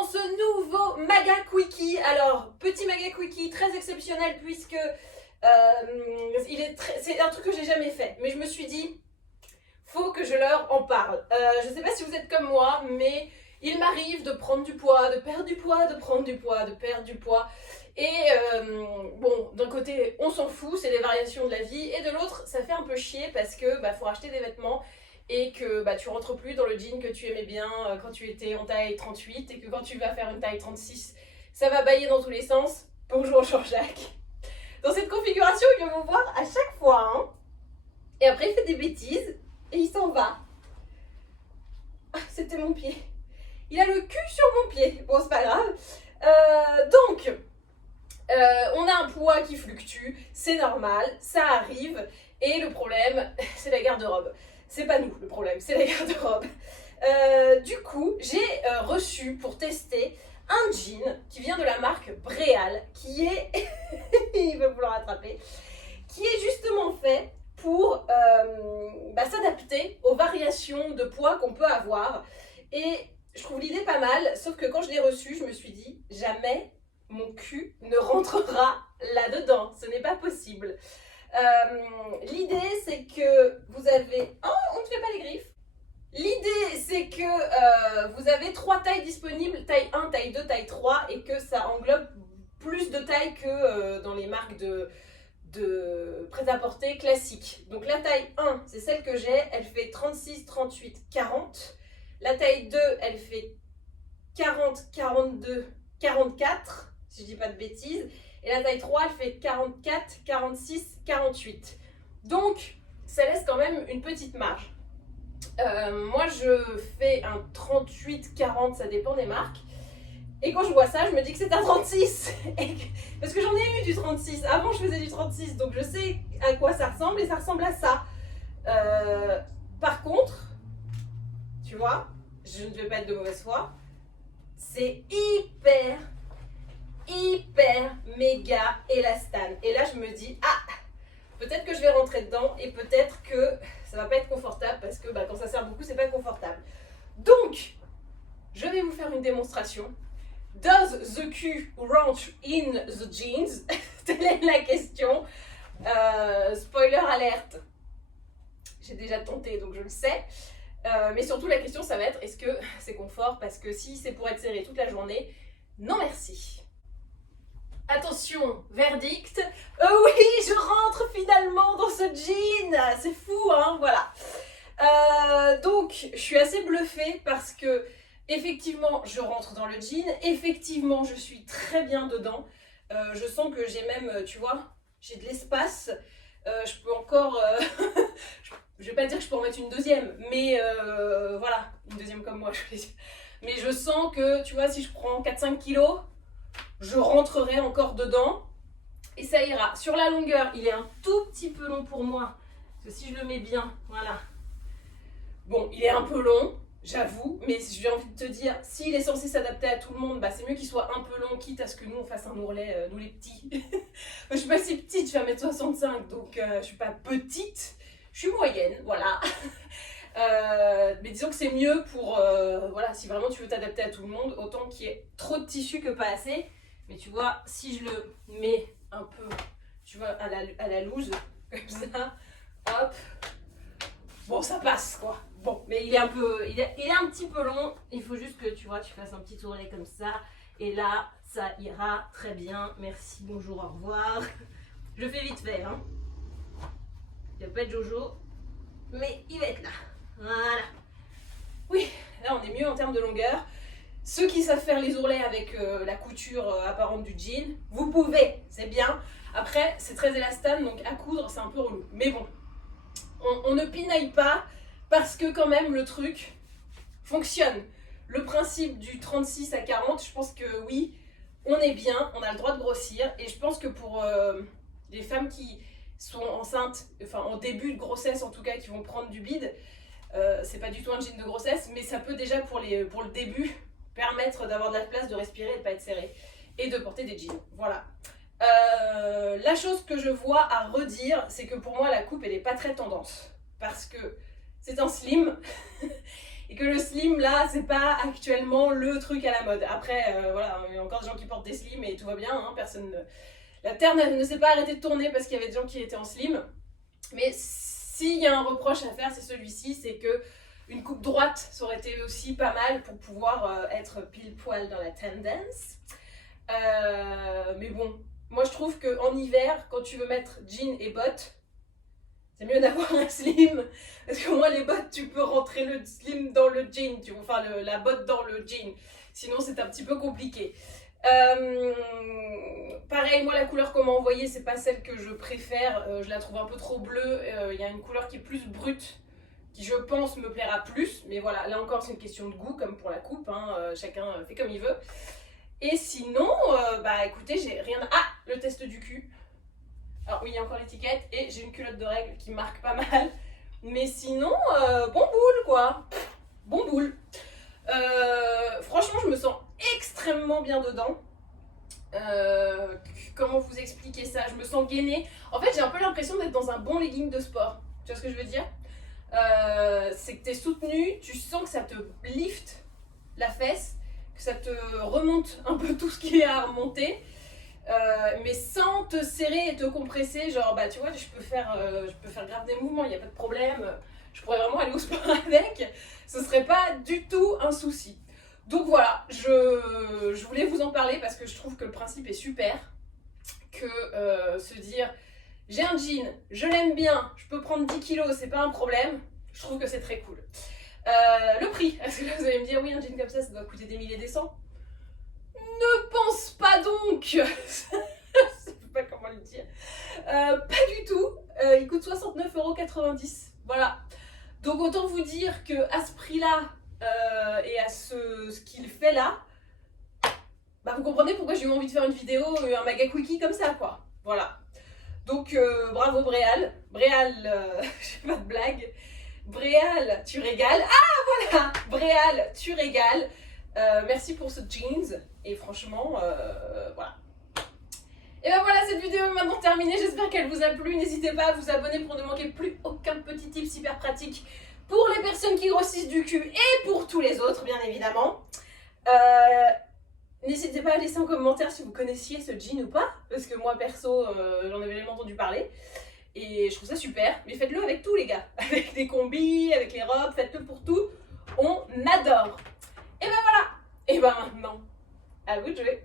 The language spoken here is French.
dans ce nouveau Maga Quickie. Alors, petit Maga Quickie très exceptionnel puisque c'est un truc que j'ai jamais fait. Mais je me suis dit, faut que je leur en parle. Je sais pas si vous êtes comme moi, mais il m'arrive de prendre du poids, de perdre du poids, de prendre du poids, de perdre du poids. Et bon, d'un côté, on s'en fout, c'est les variations de la vie. Et de l'autre, ça fait un peu chier parce que faut acheter des vêtements et que tu rentres plus dans le jean que tu aimais bien quand tu étais en taille 38 et que quand tu vas faire une taille 36, ça va bailler dans tous les sens. Bonjour Jean-Jacques. Dans cette configuration, il vient me voir à chaque fois. Hein. Et après, il fait des bêtises et il s'en va. Ah, c'était mon pied. Il a le cul sur mon pied. Bon, c'est pas grave. Donc, on a un poids qui fluctue, c'est normal, ça arrive. Et le problème, c'est la garde-robe. C'est pas nous le problème, c'est la garde-robe. Du coup, j'ai reçu pour tester un jean qui vient de la marque Bréal, qui est, il va vouloir attraper, qui est justement fait pour s'adapter aux variations de poids qu'on peut avoir. Et je trouve l'idée pas mal, sauf que quand je l'ai reçu, je me suis dit, jamais mon cul ne rentrera là-dedans, ce n'est pas possible. L'idée c'est que vous avez... Oh, on ne fait pas les griffes. L'idée c'est que vous avez 3 tailles disponibles, taille 1, taille 2, taille 3, et que ça englobe plus de tailles que dans les marques de prêt-à-porter classiques. Donc la taille 1, c'est celle que j'ai, elle fait 36, 38, 40. La taille 2, elle fait 40, 42, 44, si je dis pas de bêtises. Et la taille 3, elle fait 44, 46, 48. Donc, ça laisse quand même une petite marge. Moi, je fais un 38, 40, ça dépend des marques. Et quand je vois ça, je me dis que c'est un 36. Parce que j'en ai eu du 36. Avant, je faisais du 36. Donc, je sais à quoi ça ressemble et ça ressemble à ça. Par contre, tu vois, je ne vais pas être de mauvaise foi. C'est hyper méga élastane. Et là, je me dis, peut-être que je vais rentrer dedans et peut-être que ça va pas être confortable parce que quand ça serre beaucoup, c'est pas confortable. Donc, je vais vous faire une démonstration. Does the Q ranch in the jeans? Telle est la question. Spoiler alerte. J'ai déjà tenté, donc je le sais. Mais surtout, la question, ça va être, est-ce que c'est confort? Parce que si c'est pour être serré toute la journée, non merci. Attention, verdict. Oui, je rentre finalement dans ce jean. C'est fou, hein, voilà. Donc, je suis assez bluffée parce que, effectivement, je rentre dans le jean. Effectivement, je suis très bien dedans. Je sens que j'ai même, tu vois, j'ai de l'espace. Je peux encore... je vais pas dire que je peux en mettre une deuxième, mais voilà, une deuxième comme moi, je voulais dire. Mais je sens que, tu vois, si je prends 4-5 kilos, je rentrerai encore dedans et ça ira. Sur la longueur, il est un tout petit peu long pour moi. Parce que si je le mets bien, voilà. Bon, il est un peu long, j'avoue, mais j'ai envie de te dire, s'il est censé s'adapter à tout le monde, c'est mieux qu'il soit un peu long, quitte à ce que nous on fasse un ourlet, nous les petits. Je suis pas si petite, je fais 1m65, donc je suis pas petite, je suis moyenne, voilà. Mais disons que c'est mieux pour, voilà, si vraiment tu veux t'adapter à tout le monde, autant qu'il y ait trop de tissu que pas assez. Mais tu vois, si je le mets un peu, tu vois, à la loose, comme ça, hop, bon, ça passe, quoi. Bon, mais il est un petit peu long, il faut juste que, tu vois, tu fasses un petit ourlet comme ça, et là, ça ira très bien. Merci, bonjour, au revoir. Je fais vite fait, hein. Il va pas être Jojo, mais il va être là. Voilà. Oui, là, on est mieux en termes de longueur. Ceux qui savent faire les ourlets avec la couture apparente du jean, vous pouvez, c'est bien. Après, c'est très élastane, donc à coudre, c'est un peu relou. Mais bon, on ne pinaille pas parce que quand même, le truc fonctionne. Le principe du 36 à 40, je pense que oui, on est bien, on a le droit de grossir. Et je pense que pour les femmes qui sont enceintes, enfin en début de grossesse en tout cas, qui vont prendre du bide, c'est pas du tout un jean de grossesse, mais ça peut déjà pour le début permettre d'avoir de la place, de respirer et de pas être serré et de porter des jeans. Voilà. La chose que je vois à redire, c'est que pour moi la coupe elle est pas très tendance parce que c'est un slim et que le slim là c'est pas actuellement le truc à la mode. Après voilà, il y a encore des gens qui portent des slims et tout va bien, hein, la terre ne s'est pas arrêtée de tourner parce qu'il y avait des gens qui étaient en slim. Mais s'il y a un reproche à faire, c'est celui-ci, c'est que une coupe droite, ça aurait été aussi pas mal pour pouvoir être pile poil dans la tendance. Mais bon, moi je trouve qu'en hiver, quand tu veux mettre jean et bottes, c'est mieux d'avoir un slim. Parce que moi, les bottes, tu peux rentrer le slim dans le jean, enfin la botte dans le jean. Sinon, c'est un petit peu compliqué. Pareil, moi la couleur qu'on m'a envoyée, c'est pas celle que je préfère. Je la trouve un peu trop bleue. Il y a une couleur qui est plus brute, qui je pense me plaira plus. Mais voilà, là encore, c'est une question de goût, comme pour la coupe. Hein, chacun fait comme il veut. Et sinon, bah écoutez, j'ai rien. Ah, le test du cul. Alors oui, il y a encore l'étiquette et j'ai une culotte de règles qui marque pas mal. Mais sinon, bon boule quoi. Bon boule. Franchement, je me sens extrêmement bien dedans. Comment vous expliquer ça? Je me sens gainée. En fait, j'ai un peu l'impression d'être dans un bon legging de sport. Tu vois ce que je veux dire? C'est que t'es soutenu, tu sens que ça te lift la fesse, que ça te remonte un peu tout ce qui est à remonter. Mais sans te serrer et te compresser, genre bah tu vois, je peux faire grave des mouvements, il n'y a pas de problème, je pourrais vraiment aller au sport avec, ce serait pas du tout un souci. Donc voilà, je voulais vous en parler parce que je trouve que le principe est super, que se dire j'ai un jean, je l'aime bien, je peux prendre 10 kilos, c'est pas un problème, je trouve que c'est très cool. Le prix, est-ce que vous allez me dire oui, un jean comme ça doit coûter des milliers et des cents? Ne pense pas donc. Je sais pas comment le dire. Pas du tout. Il coûte 69,90 €. Voilà. Donc autant vous dire que à ce prix-là et à ce qu'il fait là, bah vous comprenez pourquoi j'ai eu envie de faire une vidéo, un maga quickie comme ça quoi. Voilà. Donc bravo Bréal. Bréal, j'ai pas de blague. Bréal, tu régales. Ah voilà, Bréal, tu régales. Merci pour ce jeans et franchement voilà. Et ben voilà, cette vidéo est maintenant terminée, j'espère qu'elle vous a plu. N'hésitez pas à vous abonner pour ne manquer plus aucun petit tips hyper pratique pour les personnes qui grossissent du cul et pour tous les autres bien évidemment. N'hésitez pas à laisser en commentaire si vous connaissiez ce jean ou pas, parce que moi perso j'en avais jamais entendu parler et je trouve ça super. Mais faites-le avec tout les gars, avec les combis, avec les robes, faites-le pour tout, on adore. Et ben voilà, et ben maintenant, à vous de jouer.